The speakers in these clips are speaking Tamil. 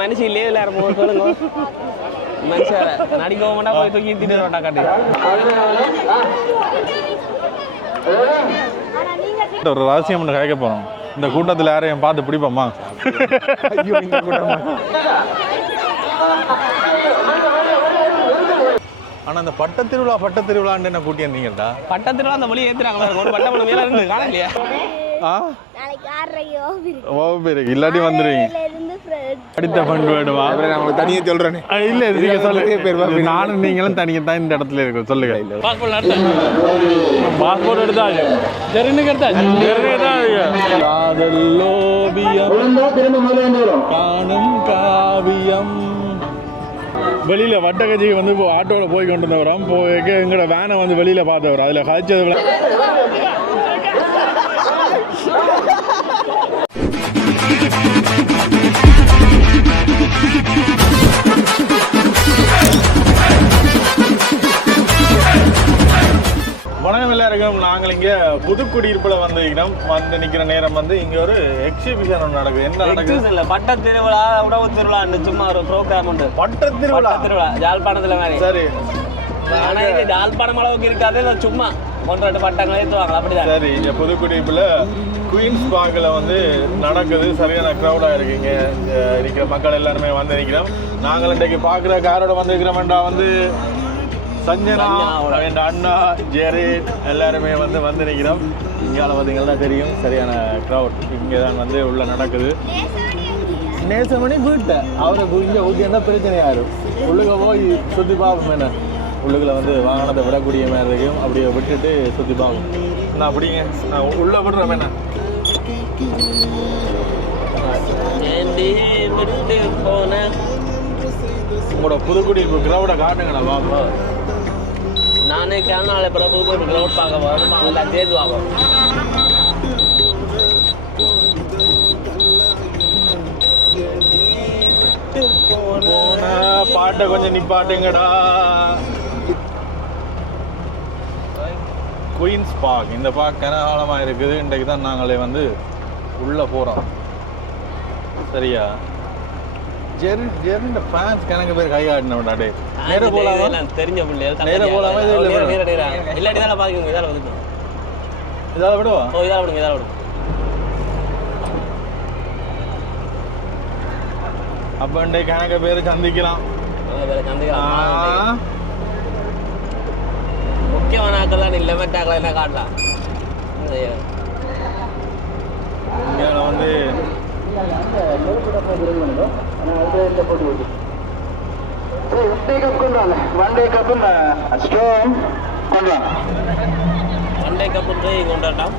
மனுஷ இல்லையே இல்ல சொல்லுங்க மனுஷன் நடிக்க மாட்டா போய் தூக்கி திட்டுறா காட்டி ஒரு ரகசியம் ஒன்று கேட்க போறோம். இந்த கூட்டத்தில் யாரையும் பார்த்து பிடிப்போமா? ஆனா அந்த பட்டத்திருவிழான்னு என்ன கூட்டி இருந்தீங்கடா? பட்டத்திருவிழா அந்த மொழி ஏத்துறாங்களா? ஒரு பட்டம் மேல இருந்து காணலையா? இல்லாட்டி வந்துருவீங்க. அடுத்த ஃபண்ட் வேணுமா? நான் தனியே சொல்றேன். இல்ல நீங்க சொல்லுங்க. நானும் நீங்களும் தனியா தான் இந்த இடத்துல இருக்கோம். சொல்லுங்க. பாஸ்போர்ட் எடுத்தாச்சு. காணும் காவியம். வெளியில வட்டக்கட்சிக்கு வந்து இப்போ ஆட்டோவில் போய் கொண்டு வந்தவரோம். போய் எங்களோட வேனை வந்து வெளியில பார்த்தவர். அதுல கழிச்சது வணக்கம் எல்லாருக்கும். நாங்கள் இங்கே புதுக்குடியிருப்பில் வந்து நிற்கிற நேரம் வந்து இங்கே ஒரு எக்ஸிபிஷன் ஒன்று நடக்குது. என்ன நடக்குது? இல்லை பட்ட திருவிழா உணவு திருவிழா சும்மா ஒரு ப்ரோக்ராம் உண்டு. பட்ட திருவிழா ஜாழ்ப்பாணத்தில் மாதிரி. சரி. ஆனால் இது ஜாழ்ப்பாணம் அளவுக்கு இருக்காது. இல்லை சும்மா 1-2 பட்டங்களை ஏற்றுவாங்க அப்படிதான். சரி. இங்கே புதுக்குடியிருப்பில் குயின்ஸ் பார்க்கில் வந்து நடக்குது. சரியான க்ரௌடாக இருக்குங்க. இங்கே இருக்கிற மக்கள் எல்லாருமே வந்து நிற்கிறோம். நாங்கள் இன்றைக்கு பார்க்குற காரோட வந்துருக்கிறோம்டா வந்து சஞ்சனா, என் அண்ணா, ஜெரேட் எல்லாருமே வந்து நிற்கிறோம். இங்கால பார்த்தீங்கன்னா தெரியும் சரியான க்ரௌட். இங்கே தான் வந்து உள்ள நடக்குது. நேசமணி வீட்டை அவரை இங்கே ஊற்றி இருந்தால் பிரச்சனை யாரும் உள்ளுக போய் சுற்றி பார்ப்போம். என்ன உள்ளுக்குள்ள வந்து வாகனத்தை விடக்கூடிய மாதிரி இருக்கும். அப்படியே விட்டுட்டு சுற்றி பார்ப்போம். நான் அப்படிங்க நான் உள்ளே விடுறேன். என்ன உங்களோட புதுக்குடியிருப்பு க்ரௌடை காட்டுங்களா பார்ப்போம். நானே கேரளாவில் இப்போ புதுக்கோட்டை க்ரௌட் பார்க்க வரும். எல்லாம் தேர்வாகும். பாட்டை கொஞ்சம் நிப்பாட்டுங்கடா. Queens Park. இந்த பார்க் கனகாலமாக இருக்குது. இன்றைக்கு தான் நாங்களே வந்து உள்ளே போகிறோம். சரியா? ஜெர்ந்த ஃபேன்ஸ் கணக்கு பேர் கை காட்டினே நேர போலாமா? தெரிஞ்ச பிள்ளைகள் நேர போலாமா? இல்லாட்டி தான் பார்க்கணும். இதால் வந்துட்டு இதால் விடுவா? இதால் விடுங்க. இதால் விடுங்க. அப்போ இன்றைக்கு கணக்கு பேர் சந்திக்கலாம். முக்கியமான ஆக்கெல்லாம் இல்லை. மெட்டாக்கலாம் என்ன காட்டலாம். இங்கே வந்து ஒன் டே கப்பு கொண்டாட்டம்.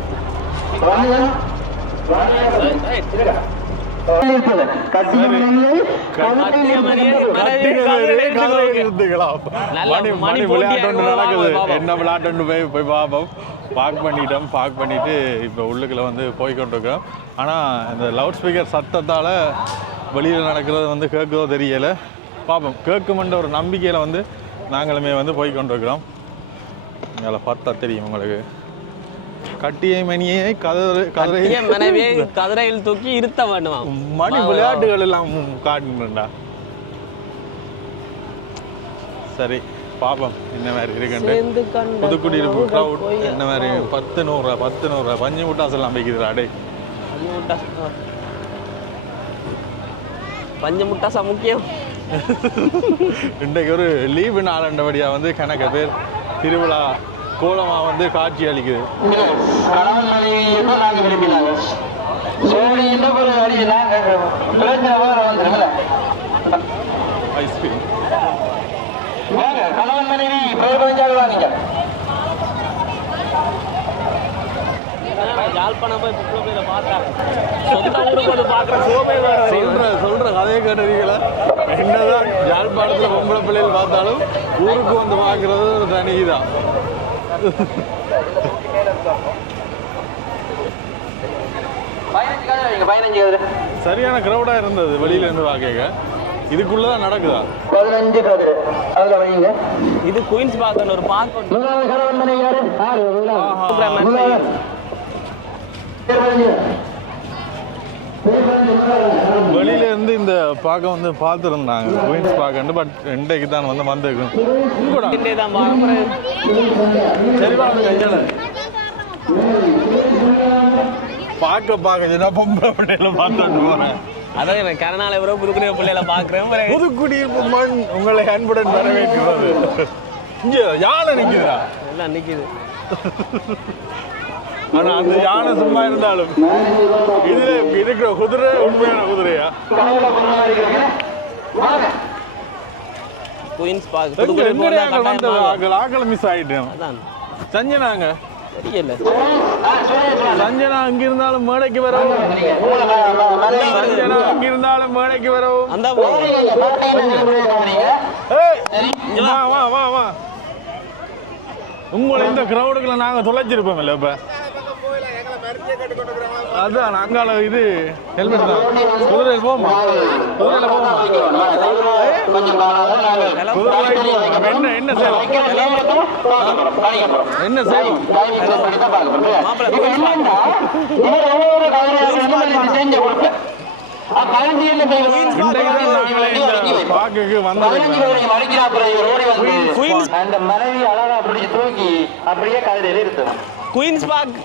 என்ன விளையாட்டு போய் பார்ப்போம். பார்க் பண்ணிட்டு இப்போ உள்ளுக்குள்ள வந்து போய்கொண்டிருக்கோம். ஆனால் இந்த லவுட் ஸ்பீக்கர் சத்தத்தால் வெளியில் நடக்கிறது வந்து கேட்கவோ தெரியலை. பார்ப்போம். கேட்குமென்ற ஒரு நம்பிக்கையில் வந்து நாங்களுமே வந்து போய்கொண்டிருக்கிறோம். எங்களை பார்த்தா தெரியும் உங்களுக்கு. கட்டியை மணியை கதிரையில் தூக்கி இருத்த வேண்டுமா? மணி விளையாட்டுகள் எல்லாம் காட்டுங்கடா. சரி பாப்போம் என்ன மாதிரி இருக்குன்னு. புதுக்குடியிருப்பு க்ரௌட் என்ன மாதிரி 10 பஞ்சு முட்டாஸ் எல்லாம் வைக்கிறா. அடே பஞ்சு முட்டாசா முக்கியம். இன்றைக்கு ஒரு லீவு நாளண்டபடியாக வந்து கணக்க பேர் திருவிழா கோலமாக வந்து காட்சி அளிக்குது. ஐஸ்கிரீம் யாழ்ப்பாணம் போய் பார்த்தாங்க. சொல்ற கதையை கேட்டுறீங்களா? என்னதான் யாழ்ப்பாணத்தில் பொம்பளை பிள்ளைகள் பார்த்தாலும் ஊருக்கு வந்து பார்க்கறது ஒரு தனிதான். சரியான கிரௌடா இருந்தது வெளியில இருந்து பார்க்க. இதுக்குள்ளதான் நடக்குதா? 15 கதிர் அதுல வைங்க. இது குயின்ஸ் பார்க் ஒரு பார்க் ஒன்று. முதலாவது கணவன் யாரு? ஆறு. வெளியில இருந்து இந்த பார்க்க வந்து பார்த்துருந்தாங்க குயின்ஸ் பார்க்க, பட் இன்றைக்கு தான் வந்து வந்திருக்கும். பார்க்க பொம்பளை பிள்ளைகளை பார்த்துட்டு போறேன். அதான் எனக்கு கரணால எவ்வளோ புதுக்குடிய பிள்ளைகளை பார்க்குறேன். புதுக்குடியிருப்பு மண் உங்களை அன்புடன் வரவேற்கிறது. இங்க யானை நிக்குதா? எல்லாம் நிக்குது. ஆனா அந்த யானை சும்மா இருந்தாலும் இதுல இருக்கிற குதிரை உண்மையான குதிரையா? குயின்ஸ் பார்க் ஆக்கள் மிஸ் ஆயிட்டேன். சஞ்சனாங்க தெரியல. சஞ்சனா அங்க இருந்தாலும் மேடைக்கு வரவும், சஞ்சனா அங்க இருந்தாலும் மேடைக்கு வரவும். அந்த வா வா வா, உங்களை இந்த கிரௌடுக்குள்ள நாங்க தொலைச்சிருப்போம் இல்ல? இப்ப அதான் அங்கால இது ஹெல்மெட் தான். குதிரையில் போமா, குதிரையில போமா, குதிரை என்ன செய்வோம், என்ன செய்வோம்? மனைவி அழகா பிடிச்சி தூக்கி அப்படியே கதையில இருக்குது. குயின்ஸ் பார்க்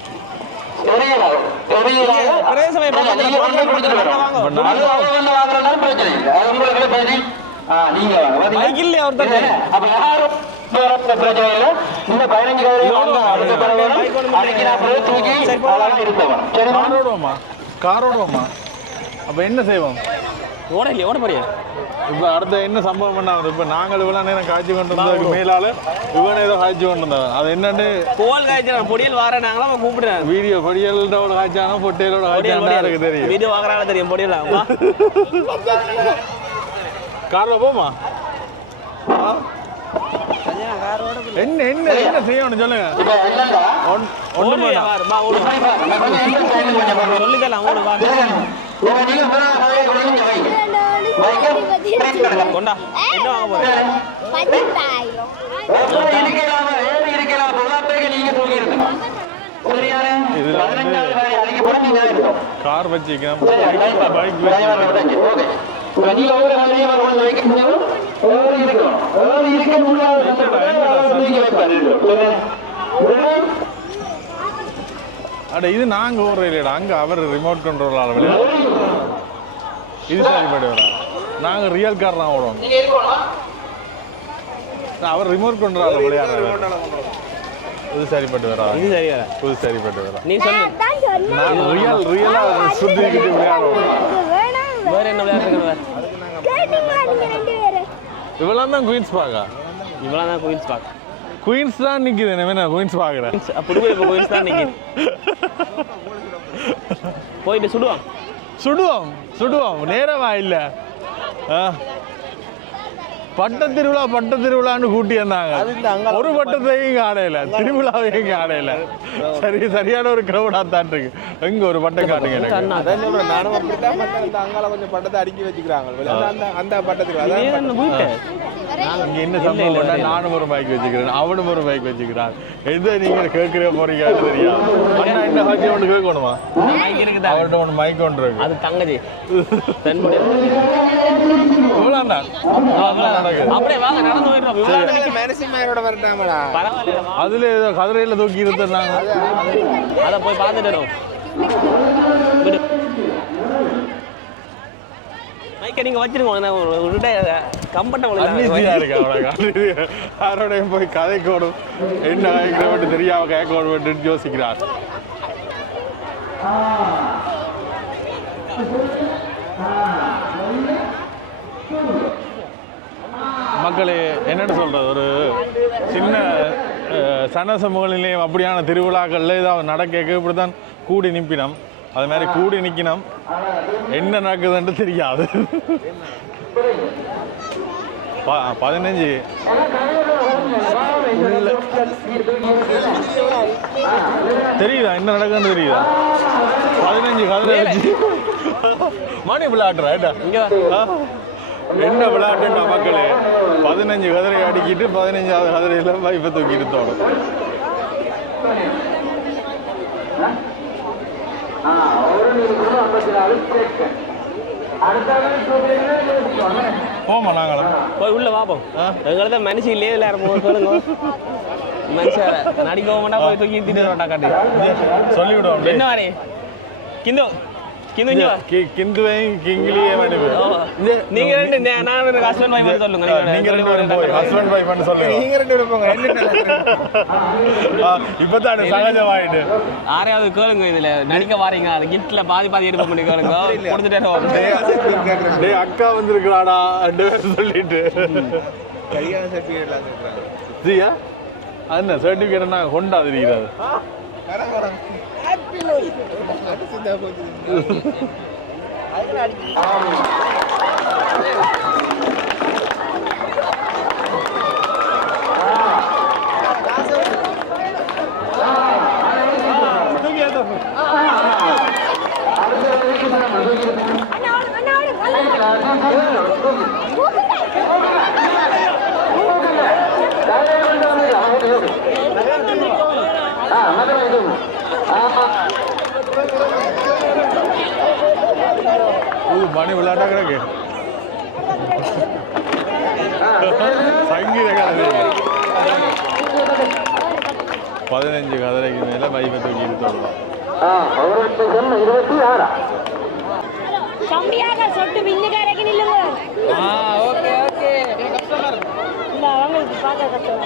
காரோடுவோமா? அப்ப என்ன செய்வோம்? ஓடலையே, ஓட போறியா? இப்ப அடுத்த என்ன சம்பவம் பண்ணாங்க? இப்ப நாங்கள் இவ்வளவு நேரம் காய்ச்சி கொண்டு இருந்ததுக்கு மேலால இவன் ஏதோ காய்ச்சி கொண்டு இருந்தாங்க. அது என்னன்னு கோல் காய்ச்சா பொடியல் வார நாங்களா கூப்பிடுறேன். வீடியோ பொடியலோட காய்ச்சானோ பொட்டியலோட காய்ச்சானோ எனக்கு தெரியும். வீடியோ வாங்குறாங்க தெரியும். பொடியல் கார்ல போமா? என்ன என்ன என்ன செய்யணும் சொல்லுங்க. சொல்லிக்கலாம். கொண்டா என்ன வாங்க போறேன்? கார் வச்சுக்கலாம், பைக் அட இது நாங்க ஓடுற இல்லையா? அங்க அவர் ரிமோட் கண்ட்ரோலால விளையாடு. இது சரிப்பட்டு வரா. நாங்க ரியல் கார் தான் ஓடுவோம். அவர் ரிமோட் கண்ட்ரோலால விளையாடுறாரு. இது சரிப்பட்டு வரா. இது சரியா? இது சரிப்பட்டு வரா. நீ சொல்லு. நான் ரியலா சுத்திக்கிட்டு விளையாடுவோம். வேற என்ன விளையாடுறீங்க? இவ்வளவு தான் குயின்ஸ் பார்க்கா? இவ்வளவு தான் குயின்ஸ் பார்க். குயின்ஸ் தான் நிக்குது. என்ன குயின்ஸ் பார்க்குறேன். புதுவை இப்போ குயின்ஸ் தான் நிக்குது. போயிட்டு சுடுவோம் சுடுவோம் சுடுவோம். நேரமா இல்ல. பட்ட திருவிழான்னு கூட்டி வந்தாங்க. ஒரு பட்டத்தையும் காணையில, திருவிழாவையும் காணையில. சரியான ஒரு கிரௌடா தான் இருக்கு. எங்க ஒரு பட்டம் காட்டுங்க. நானும் அப்படித்தான் அங்கால கொஞ்சம் பட்டத்தை அடுக்கி வச்சுக்கிறாங்க. அந்த பட்டத்துக்கு இங்க என்ன சம்பவம் பண்ணா நானும் ஒரு பைக் வச்சுக்கிறேன், அவனும் ஒரு பைக் வச்சுக்கிறான். எதை நீங்க கேட்கிற போறீங்கன்னு தெரியாது. அண்ணா என்ன ஹாக்கி ஒன்று கேட்கணுமா? அவர்கிட்ட ஒன்று மைக் ஒன்று இருக்கு. அது தங்கச்சி அப்படியே வாங்க நடந்து போயிடுறோம். அதுல ஏதோ கதிரையில தூக்கி இருந்தாங்க. அதை போய் பார்த்துட்டு மைக்கை நீங்க வச்சிருக்கோம். கம்பட்டா இருக்கு. யாரோடையும் போய் கதைக்கோடும் என்ன கதைக்க தெரியாம கேட்கணும் யோசிக்கிறார். மக்களே என்னென்னு சொல்கிறது, ஒரு சின்ன சனசமூக நிலையம் அப்படியான திருவிழாக்களில் இதாக நடக்க இப்படி தான் கூடி நிற்பினோம். அது மாதிரி கூடி நிற்கணும். என்ன நடக்குதுன்ட்டு தெரியாது. 15 தெரியுதா என்ன நடக்குதுன்னு தெரியுதா? 15 கதிரை வச்சு மணி விளையாடுறா. என்ன விளையாட்டுண்டா மக்களே 15 கதிரை அடிக்கிட்டு 15வது கதிரையில வைப்பை தூக்கிட்டு தோணும். போமா நாங்களும் போய் உள்ள பாப்போம். எங்களை மனுஷி இல்லையே இல்லை சொல்லுங்க. மனுஷன் நடிக்கவும் மாட்டா போய் தூக்கி திட்டுறோம்டா காட்டி சொல்லி விடுவோம். என்ன வாடே கிந்து கிந்து கிந்துவையும் கிங்கிலியே நீங்க ரெண்டு நான் ஹஸ்பண்ட் வைஃப் சொல்லுங்க. நீங்க ரெண்டு பேரும் போய் ஹஸ்பண்ட் வைஃப் சொல்லுங்க. நீங்க ரெண்டு பேரும் போங்க. இப்பதான் சகஜமாயிட்டு. யாரையாவது கேளுங்க இதுல நடிக்க வாரீங்க அது கிஃப்ட்ல பாதி எடுக்க முடியும் கேளுங்க கொடுத்துட்டே. டேய் அக்கா வந்திருக்கறாடா சொல்லிட்டு கல்யாண சர்டிபிகேட் வாங்கிட்டாங்க. ஜியா என்ன சர்டிபிகேட் நான் கொண்டாதிருக்கிறது. ஹாப்பி லவ் அது சிதா போச்சு. மணி விளையாட்டா கிடக்கு சங்கீத கதை 15 கதிரைக்கு மேல வைப்பை தூக்கிட்டு தோணும். கம்மியாக சொட்டு பின்னுக்காரக்கு நில்லுங்க. ஓகே ஓகே இல்ல அவங்களுக்கு பார்க்க கஷ்டம்.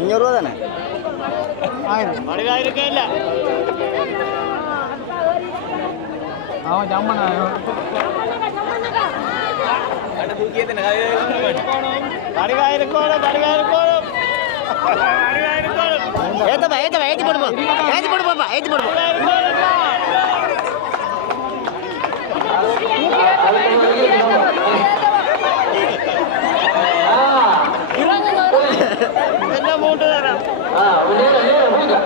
$500 தானே? ஏத்தி போடு பாப்பா. என்ன மூட்டு தரேன் நீங்க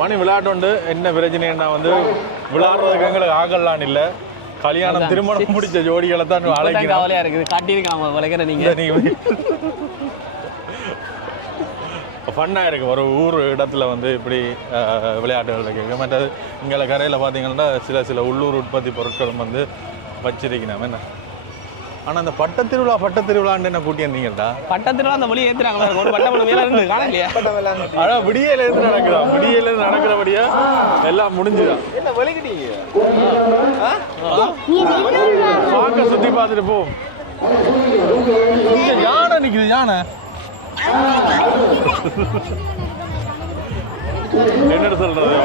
மணி விளையாட்டு என்ன பிரச்சனைன்னா வந்து விளையாடுறதுக்கு எங்களுக்கு ஆகலான்னு இல்லை. கல்யாணம் திருமணம் முடிச்ச ஜோடிகளை தான் அழைக்கிறோம். கவலையா இருக்குது காட்டியிருக்காம விளைக்கிற நீங்க ஃபன்னாக இருக்குது. ஒரு ஊர் இடத்துல வந்து இப்படி விளையாட்டுகள் இருக்குது. மற்றது இங்கே கரையில் பார்த்தீங்கன்னா சில உள்ளூர் உற்பத்தி பொருட்களும் வந்து வச்சிருக்கணும். என்ன ஆனால் அந்த பட்டத்திருவிழான்னு என்ன கூட்டி இருந்தீங்கடா? பட்டத்திருவிழா அந்த மொழி ஏற்றுறாங்களா? ஒரு பட்டம் மேலே இருந்து காணலையா? ஆனால் விடியலேருந்து நடக்குதா? விடியலேருந்து நடக்கிறபடியா எல்லாம் முடிஞ்சுதான். என்ன வலிக்கிட்டீங்க? பார்க்க சுற்றி பார்த்துட்டு போவோம். இங்கே யானை நிற்குது. யானை என்ன சொல்றது?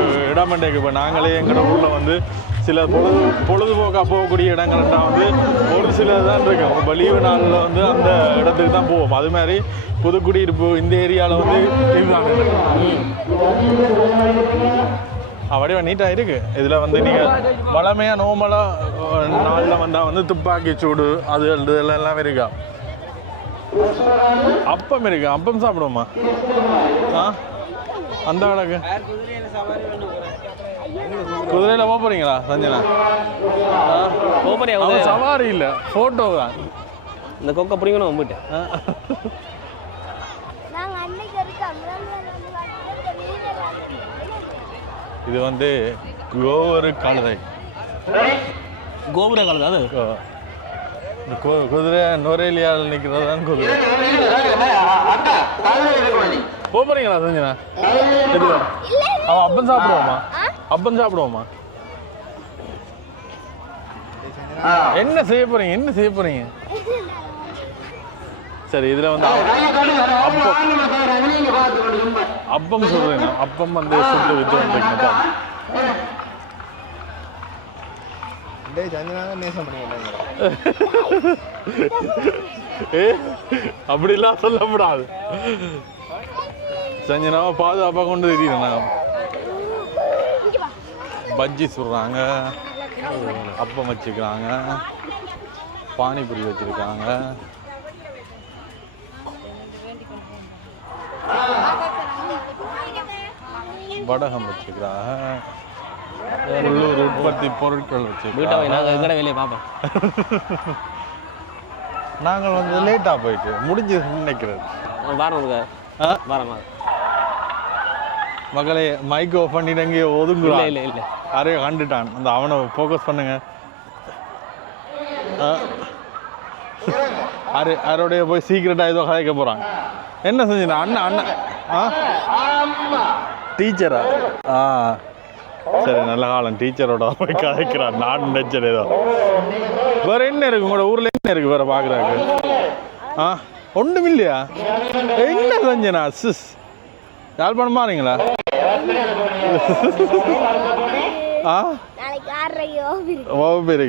ஒரு இடமண்டைக்கு இப்போ நாங்களே எங்களோட ஊரில் வந்து சில பொழுதுபோக்காக போகக்கூடிய இடங்கள்னா வந்து ஒரு சில தான் இருக்கும். இப்போ லீவு நாளில் வந்து அந்த இடத்துக்கு தான் போவோம். அது மாதிரி புதுக்குடியிருப்பு இந்த ஏரியாவில் வந்து இதுதான் வடிவம் நீட்டாக இருக்குது. இதில் வந்து நீங்கள் வளமையாக நார்மலாக நாளில் வந்தால் வந்து துப்பாக்கி சூடு அது இதெல்லாம் எல்லாம் இருக்கா. அப்பம் இருக்கு. அப்பம் சாப்பிடுவோமா? அந்த கணக்கு குதிரையில் போக போறீங்களா சஞ்சனா? சவாரி இல்லை, ஃபோட்டோ தான். இந்த கொக்கை பிடிக்கணும் போயிட்டு. இது வந்து கோவரு கழுதை. கோபுர கழுதை. அது இந்த குதிரை நுரையிலியால் நிற்கிறது தான் குதிரை. போறீங்களா செஞ்சனா? அவன் அப்பன் சாப்பிடுவோமா? அப்பன் சாப்பிடுவோமா? என்ன செய்ய போறீங்க? என்ன செய்ய போறீங்க? சரி, இதுல வந்து அப்பம் சொல்றேன். அப்பம் வந்து சுட்டு வித்து வந்துருக்கீங்க. அப்படிலாம் சொல்லக்கூடாது. சஞ்சனாவை பாதுகாப்பாக கொண்டு தெரியும். பஜ்ஜி சுடுறாங்க, அப்பம் வச்சுக்கிறாங்க, பானிபூரி வச்சிருக்காங்க, வடகம் வச்சுக்கிறாங்க, உள்ளூர் உற்பத்தி பொருட்கள் வச்சுக்கிறாங்க. நாங்கள் வந்து லேட்டாக போயிட்டு முடிஞ்சு நினைக்கிறது. மகளே மைக் ஆஃப் பண்ணிட்டு எங்கேயோ ஒதுங்குறான். இல்லை இல்லை யாரையோ கண்டுட்டான். அந்த அவனை ஃபோக்கஸ் பண்ணுங்க. யாரோடைய போய் சீக்கிரட்டாக ஏதோ கதைக்க போகிறாங்க. என்ன செஞ்சா அண்ணன் அண்ணன் டீச்சரா? சரி, நல்ல காலம். டீச்சரோட போய் கதைக்கிறான். நான் நினைச்சது ஏதோ. வேற என்ன இருக்கு உங்களோட ஊரில்? என்ன இருக்கு வேற பார்க்குறாங்க? ஒன்றும் இல்லையா? என்ன செஞ்சனா? யாழ்ப்பாணம் மாறீங்களா?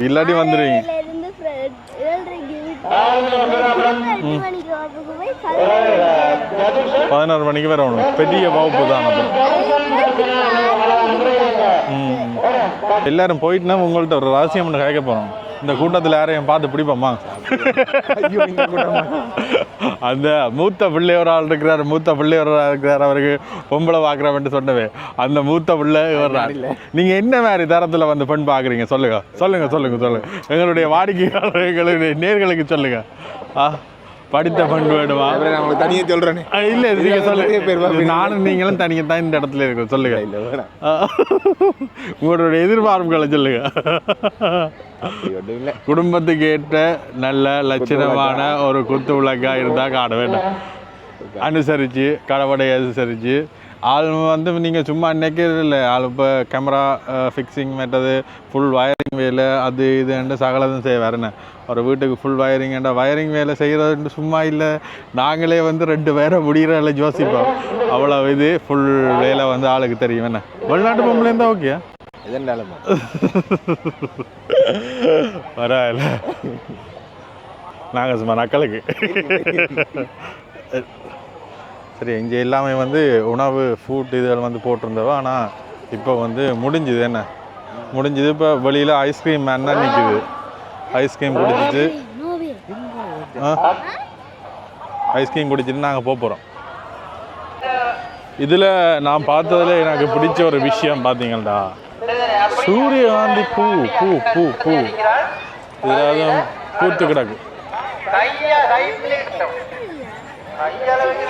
இல்லாட்டி வந்துடுவீங்க. 11 மணிக்கு வரணும். பெரிய வகுப்பு தான். எல்லாரும் போயிட்டுனா உங்கள்கிட்ட ஒரு ரகசியம் ஒன்று கேட்க போகிறோம். இந்த கூட்டத்தில் யாரையும் பார்த்து பிடிப்போமா? அந்த மூத்த பிள்ளை ஒரு ஆள் இருக்கிறார். மூத்த பிள்ளை ஒரு ஆள் இருக்கிறார். அவருக்கு பொம்பளை பார்க்குறவன்ட்டு சொன்னவே அந்த மூத்த பிள்ளை வர்றார். நீங்கள் என்ன மாதிரி தரத்தில் வந்து பெண் பார்க்குறீங்க? சொல்லுங்க சொல்லுங்க சொல்லுங்க சொல்லுங்க. எங்களுடைய வாடிக்கையாளர், எங்களுடைய நேர்களுக்கு சொல்லுங்க. படித்த பெண் வேணுமா? நான் தனியாக சொல்கிறேன். இல்லை, நீங்கள் சொல்லுங்க. நானும் நீங்களும் தனியாக தான் இந்த இடத்துல இருக்கோம். சொல்லுங்க. உங்களுடைய எதிர்பார்ப்புகளை சொல்லுங்க. குடும்பத்துக்கு ஏற்ற நல்ல லட்சணமான ஒரு குத்து விளக்காக இருந்தால் காண வேண்டாம். அனுசரித்து கடவுளை அனுசரித்து ஆள் வந்து நீங்கள் சும்மா நினைக்கிறது இல்லை. ஆள் இப்போ கேமரா ஃபிக்ஸிங் மெட்டது, ஃபுல் வயரிங் வேலை, அது இதுன்ட்டு சகலதும் செய்வாருன்னு. ஒரு வீட்டுக்கு ஃபுல் வயரிங்கண்டா வயரிங் வேலை செய்கிறதுன்ட்டு சும்மா இல்லை. நாங்களே வந்து 2 பேரை முடிகிற யோசிப்போம். அவ்வளோ இது ஃபுல் வேலை வந்து ஆளுக்கு தெரியும். என்ன வெளிநாட்டு பொம்பளை இருந்தால் ஓகே. பரவாயில்ல, நாங்கள் சும்மா நக்கலுக்கு. சரி, இங்கே எல்லாமே வந்து உணவு ஃபுட் இதெல்லாம் வந்து போட்டிருந்தவோ. ஆனால் இப்போ வந்து முடிஞ்சுது. என்ன முடிஞ்சுது? இப்போ வெளியில் ஐஸ்கிரீம் மேன் தான் நிற்குது. ஐஸ்கிரீம் குடிச்சிட்டு ஐஸ்கிரீம் குடிச்சிட்டு நாங்கள் போகிறோம். இதில் நான் பார்த்ததில் எனக்கு பிடிச்ச ஒரு விஷயம் பார்த்தீங்கள்டா, சூரியகாந்தி பூ பூ பூ பூ இதாவது பூத்து கிடக்கு.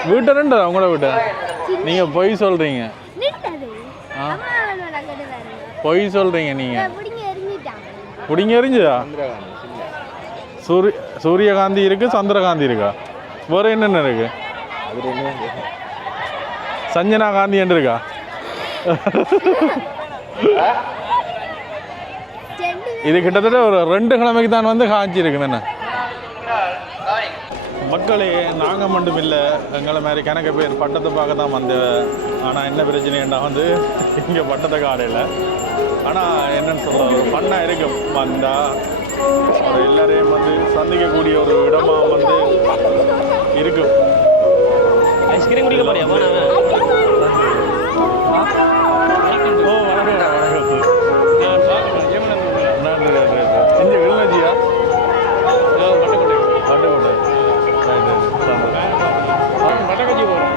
வீட்டை ரெண்டு உங்களோட வீட்டை நீங்கள் பொய் சொல்கிறீங்க. பொய் சொல்கிறீங்க நீங்கள். பிடிங்க எரிஞ்சுதா? சூரியகாந்தி இருக்குது, சந்திரகாந்தி இருக்கா? வேறு என்னென்ன இருக்கு? சஞ்சனா காந்தி என்று இருக்கா? இது கிட்டத்தட்ட ஒரு 2 கிழமைக்கு தான் வந்து காய்ச்சிருக்கு. என்ன மக்களே, நாங்கள் மட்டும் இல்லை, எங்களை மாதிரி கணக்கு பேர் பட்டத்தை பார்க்க தான் வந்தேன். ஆனால் என்ன பிரச்சனைன்னா வந்து இங்கே பட்டத்தை காடையில். ஆனால் என்னன்னு சொல்கிற ஒரு பண்ணாக இருக்கும். வந்தால் எல்லாரையும் வந்து சந்திக்கக்கூடிய ஒரு இடமா வந்து இருக்கும். ஐஸ்கிரீம் குடிக்க போறியா? இங்கே வில்லேஜியா? பட்டுக்கோட்டை. பட்டக்கட்சி போகிறோம்.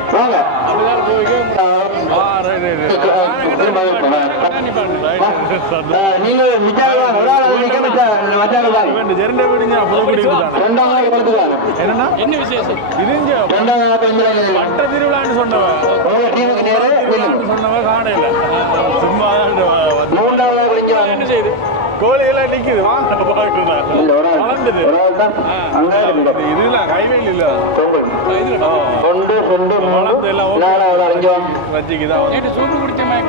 அப்படிதான் போய் என்ன விசேஷம்? பட்ட திருவிழான்னு சொன்னவன் சொன்னவன் காணையில் சும்மா என்ன செய்யுது? கோழியெல்லாம் நிக்குது வாங்க பார்க்குறேன் வளர்ந்துது இதுல ஹைவேல இல்ல வளர்ந்து எல்லாம் வச்சுக்குதான் சூப்பு குடிச்ச மாதிரி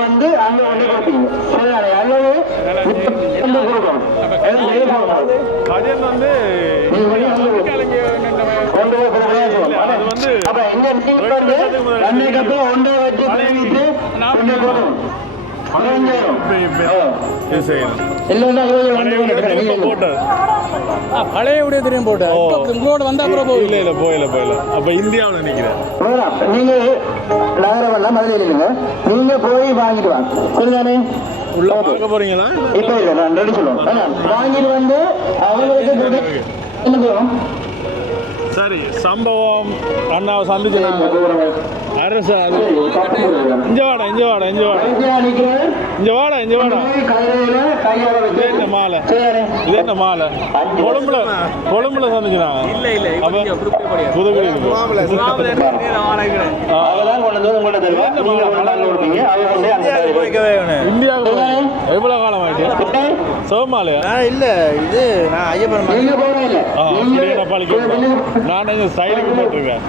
வந்து அங்க வந்து கொடுப்பீங்க அல்லது கஜன் வந்து பழைய விட தெரியும் போட்டு உங்களோட வந்தா அப்புறம் இல்ல போயில அப்ப இந்தியாவில் நிக்கிறேன் நீங்க நகரம் எல்லாம் மதுரை இல்லைங்க நீங்க போய் வாங்கிட்டு வாங்க சரிதானே உள்ள பார்க்க போறீங்களா இப்ப இல்ல நான் ரெடி சொல்லுவேன் வாங்கிட்டு வந்து அவங்களுக்கு என்ன செய்வோம் சரி சம்பவம் அண்ணாவை சந்திச்சு அரசு இங்க வாடா இது என்ன மாலை கொழும்புல சந்திச்சுனாங்க புதுக்குடி இந்தியாவுக்கு எவ்வளவு காலம் ஆயிட்டு சோமாலையா இல்ல இது நான் ஐயப்பன் நான் இந்த சைடுக்கு போட்டிருக்கேன்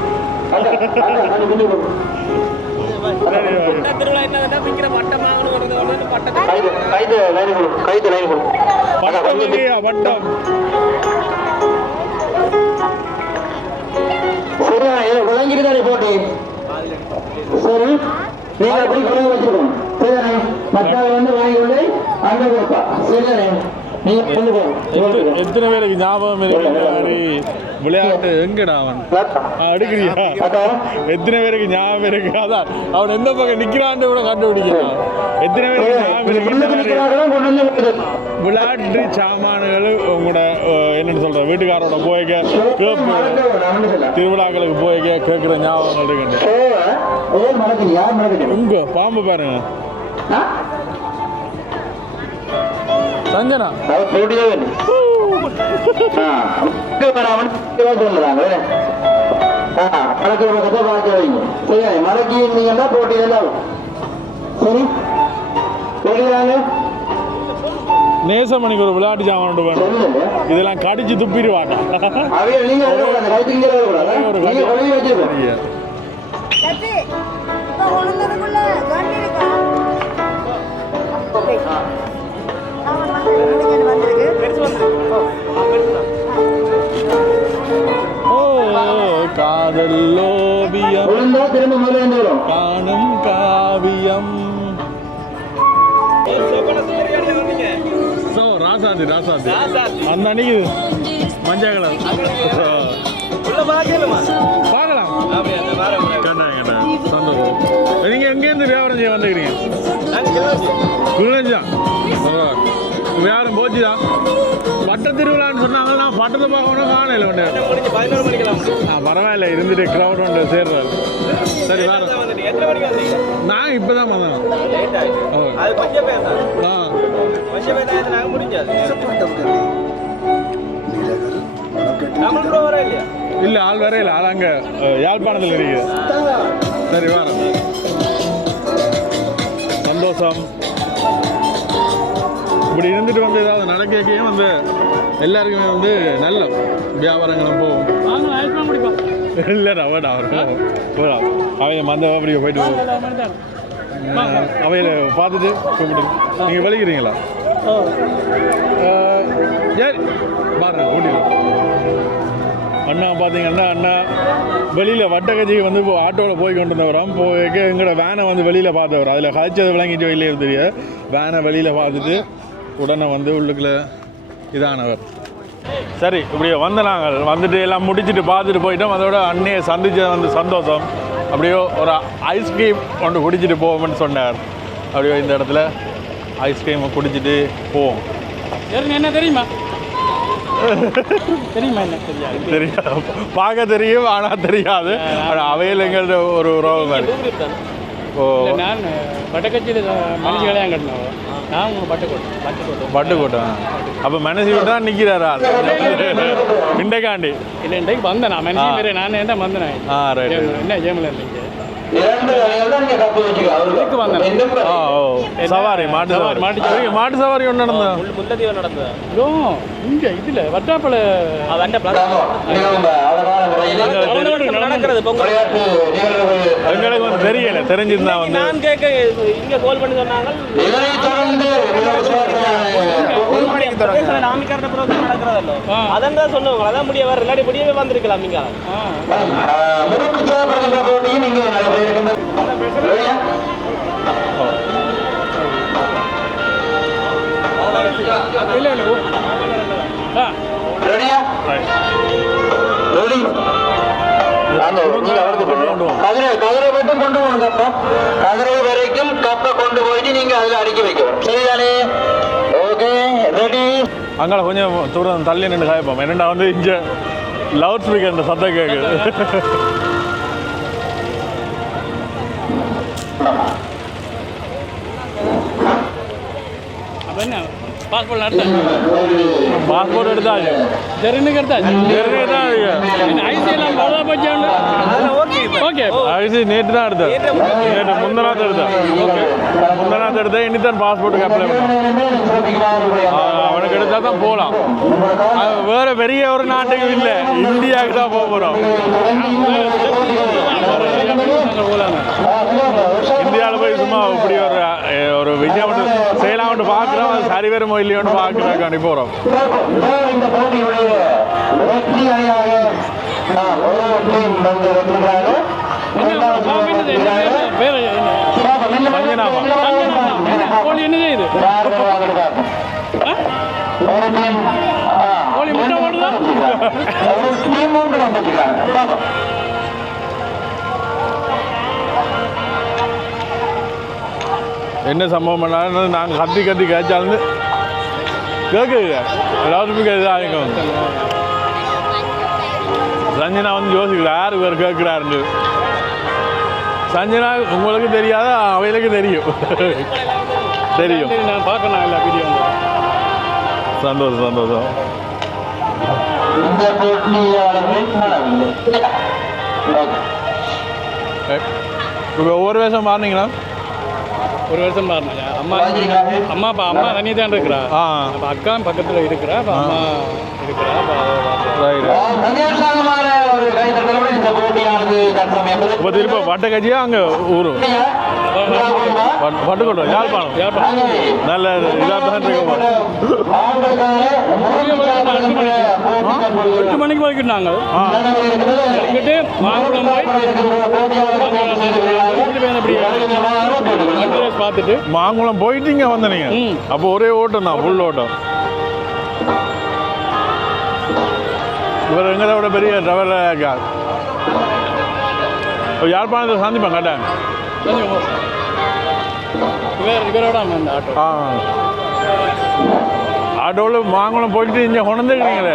வட்டம் விளங்கிட்டு போட்டி சரி நீங்க அப்படி குறை வச்சுக்கணும் சரிதானே மக்காவை வந்து வாங்கி கொண்டு அங்க கொடுப்பா சரிதானே எத்தனை பேருக்கு ஞாபகம் இருக்கு விளையாட்டு எங்கடா அவன் அடுக்கிறியா எத்தனை பேருக்கு ஞாபகம் இருக்கு அதான் அவன் எந்த பக்கம் நிக்கிறான்னு கூட கண்டுபிடிக்கிறான் எத்தனை பேருக்கு ஞாபகம் இருக்கு விளையாட்டு சாமான்கள் உங்களோட என்னன்னு சொல்ற வீட்டுக்காரோட போய்க்க திருவிழாக்களுக்கு போய்க்க கேட்கிற ஞாபகங்கள் இருக்கு உங்க பாம்பு பாருங்க சஞ்சனா மலைக்கு இருந்தீங்கன்னா போட்டி சரி சொல்லிடுறாங்க நேசமணிக்கு ஒரு விளையாட்டு சாமான் வேணும் இதெல்லாம் கடிச்சு துப்பிடுவாங்க காதல்லோபியம் காணும் காவியம் ராசாதி அந்த அன்னைக்கு மஞ்சள் கலர் பார்க்கலாம் கேட்டாங்க சந்தோஷம் நீங்க எங்கேருந்து வியாபாரம் செய்ய வந்துக்கிறீங்க குளிர்ஜா வியாபாரம் போச்சுதா பட்ட திருவிழான்னு சொன்னாங்கன்னா பட்டத்தை பார்க்கணும் காணையில் ஒன்று பரவாயில்ல இருந்துட்டு க்ரௌட் ஒன்று சேர்றாரு சரி வேற நான் இப்போ தான் வந்தேன் இல்லை ஆள் வேற இல்லை ஆள் அங்கே யாழ்ப்பாணத்தில் இருக்குது சரி வேற சந்தோஷம் இப்படி இருந்துட்டு வந்து ஏதாவது நடக்கையும் வந்து எல்லாருக்குமே வந்து நல்ல வியாபாரங்களும் போகும் இல்லைடா வேடா போகலாம் அவங்க மந்த அப்படியே போயிட்டு அவையில் பார்த்துட்டு கூப்பிட்டு நீங்கள் விளைக்கிறீங்களா சரி பாருங்க கூட்டிட்டு அண்ணா பார்த்தீங்கன்னா அண்ணா வெளியில் வட்டக்கட்சிக்கு வந்து இப்போ ஆட்டோவில் போய் கொண்டு வந்தவரோம் போய்க்க எங்களோட வேனை வந்து வெளியில் பார்த்தவர் அதில் கழிச்சது விளங்கிட்டு வெளியே தெரியாது வேனை வெளியில் பார்த்துட்டு உடனே வந்து உள்ளுக்குள்ள இதானவர் சரி இப்படி வந்து நாங்கள் வந்துட்டு எல்லாம் முடிச்சுட்டு பார்த்துட்டு போயிட்டோம் அதோட அண்ணையை சந்திச்சது வந்து சந்தோஷம் அப்படியே ஒரு ஐஸ்கிரீம் ஒன்று குடிச்சிட்டு போவோம்னு சொன்னார். அப்படியே இந்த இடத்துல ஐஸ்கிரீமை குடிச்சிட்டு போவோம். என்ன தெரியுமா? தெரியுமா? என்ன தெரியாது. தெரியாது, பார்க்க தெரியும் ஆனால் தெரியாது. ஆனால் அவையில் எங்கள்கிட்ட ஒரு உறவு மாதிரி. ஓ, நான் பட்டக்கச்சியில் மனுஷி கல்யாணம் கட்டினோம். நான் உங்கள் பட்டுக்கோட்டை. அப்போ மனசு விட்டு தான் நிற்கிறாரா இண்டைக்காண்டி? இல்லை இன்றைக்கு வந்தேன் நான் மனுஷி பேர் நான் என்ன வந்தேன். ரைட். என்ன ஜேமில் இருந்தீங்க? இதுக்கு வந்தேன். சவாரி, மாட்டு சவாரி. மாட்டு சவாரி ஒன்று நடந்தது இங்கே இதில் வட்டாப்பள நடக்கிறது எங்களுக்கு வந்து தெரியல. தெரிஞ்சிருந்தா வந்து நான் கேட்க இங்க கால் பண்ணி சொன்னாங்க நாமிக்கார ப்ரோக்ராம் நடக்கிறதല്ലോ அதான் தான் சொன்னவங்க. அதான் முடிய வர இல்லாட்டி முடியவே வந்திருக்கலாம். நீங்க இல்லை கதிரை மட்டும் கொண்டு போகணும். கப்பா கதிரை வரைக்கும் கப்பை கொண்டு போயிட்டு நீங்க அதுல அடுக்கி வைக்கணும். சரிதானே? Okay, ready. அங்கே கொஞ்சம் தூரம் தள்ளி நின்று காய்ப்போம். என்னென்னா வந்து இங்கே லவுட் ஸ்பீக்கர் இந்த சத்தம் கேட்குது. அப்போ என்ன பாஸ்போர்ட் நடத்தாச்சு? பாஸ்போர்ட் எடுத்தாச்சு. ஜெர்னி எடுத்தாச்சு. ஐசியெல்லாம் போதா போச்சு. ஓகே, ஐசி நேற்று தான் எடுத்தேன். நேற்று முந்தநாத்து எடுத்தேன். முந்தநாத்து எடுத்தேன். இனித்தான் பாஸ்போர்ட்டுக்கு அப்ளை பண்ணேன். அவனுக்கு எடுத்தால் தான் போகலாம். வேறு பெரிய ஒரு நாட்டுக்கு இல்லை, இந்தியாவுக்கு தான் போக போகிறோம். இந்தியாவில் போய் சும்மா இப்படி ஒரு விஷயம் ஒன்று செய்யலாம்னு பார்க்குறோம். அது சரி வருமோ இல்லையோன்னு பார்க்குறதுக்காண்டி போகிறோம். கோழி என்ன செய்யுது? கோழி முட்டை ஓடுதா? என்ன சம்பவம் பண்ணாலும் நாங்கள் கத்தி கத்தி கேச்சாலும் கேட்குது. எல்லாருமே இதாகும். சஞ்சனா வந்து யோசிக்கிறா யார் வேறு கேட்குறாருன்னு. சஞ்சனா உங்களுக்கு தெரியாத அவைகளுக்கு தெரியும். தெரியும். நான் பார்க்கணும் எல்லா வீடியோ. சந்தோஷம் சந்தோஷம். இப்போ ஒவ்வொரு வருஷம் மாறினீங்களா? ஒரு வருஷம் மாறினாங்க. அம்மா தனியாக தான் இருக்கிறா. அப்போ அக்கா பக்கத்தில் இருக்கிறா. அப்போ அம்மா இருக்கிறா. இப்போ திரும்ப வட்டக்கட்சியா அங்கே ஊரும் பட்டுக்கோட்டை யாழ்ப்பாணம். நல்ல இதாக தான் இருக்க. 8 மணிக்கு போய்க்கிட்டு நாங்கள் மாங்குளம் போய் பார்த்துட்டு மாங்குளம் போயிட்டு இங்கே வந்தீங்க. அப்போ ஒரே ஓட்டம் தான், ஃபுல் ஓட்டம். இவர் எங்களை விட பெரிய டிரைவர் யாழ்ப்பாணத்தை சந்திப்பேன் கேட்டேன். இவரோட அந்த ஆட்டோ ஆட்டோவில் மாங்குளம் போயிட்டு இங்கே கொண்டுக்கிறீங்களே.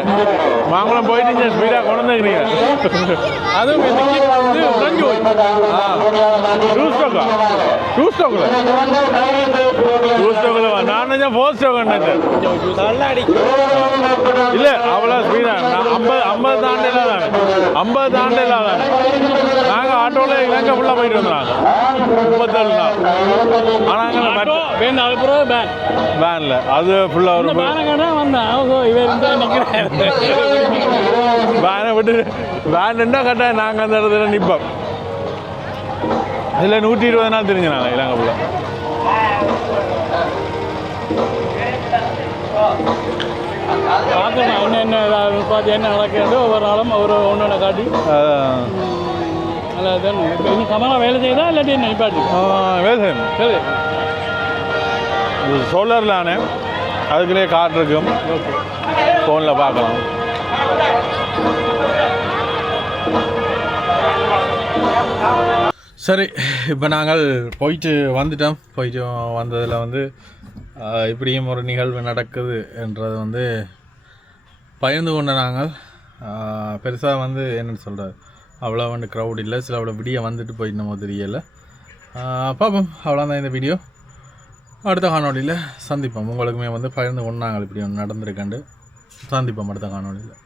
மாங்குளம் போயிட்டு இங்கே ஸ்பீடாக கொண்டுக்கிறீங்க. அதுவும் டூ ஸ்டோக்கில் நான் நினைச்சேன் 4 ஸ்டோக் இல்லை. அவ்வளோ ஸ்பீடாக 50 தாண்டலாம் தானே. 50 தாண்டலாம் தானே. நாங்கள் ஆட்டோவில் இலங்கை ஃபுல்லாக போயிட்டு வந்தாங்க 37 நாள். ஆனால் வேனில் அது ஃபுல்லாக ஒரு வேனை விட்டு வேன்டா கரெக்டாக நாங்கள் அந்த இடத்துல நிற்போம். இதில் 120 நாள் தெரிஞ்சுனாங்க இலங்கை ஃபுல்லாக. பார்க்கணும் என்ன பார்த்து என்ன நடக்கிறது. ஒவ்வொரு நாளும் ஒன்று காட்டி நல்லா தான். இப்போ இன்னும் கமலாக வேலை செய்யுதா இல்லாட்டி என்ன நிப்பாட்டி வேலை செய்யணும். சரி, சோலாரில் ஆனேன். அதுக்குள்ளேயே கார் இருக்கும். ஃபோனில் பார்க்கலாம். சரி, இப்போ நாங்கள் போயிட்டு வந்ததில் வந்து இப்படியும் ஒரு நிகழ்வு நடக்குது என்றது வந்து பகிர்ந்து கொண்ட நாங்கள். பெருசாக வந்து என்னென்னு சொல்கிறது, அவ்வளோ வந்து க்ரௌட் இல்லை, சில அவ்வளோ விடிய வந்துட்டு போயிடணுமோ தெரியலை. பார்ப்போம், அவ்வளோதான் இந்த வீடியோ. அடுத்த காணொலியில் சந்திப்போம். உங்களுக்குமே வந்து பகிர்ந்து கொண்டாங்க இப்படி ஒன்று நடந்திருக்காண்டு. சந்திப்போம் அடுத்த காணொலியில்.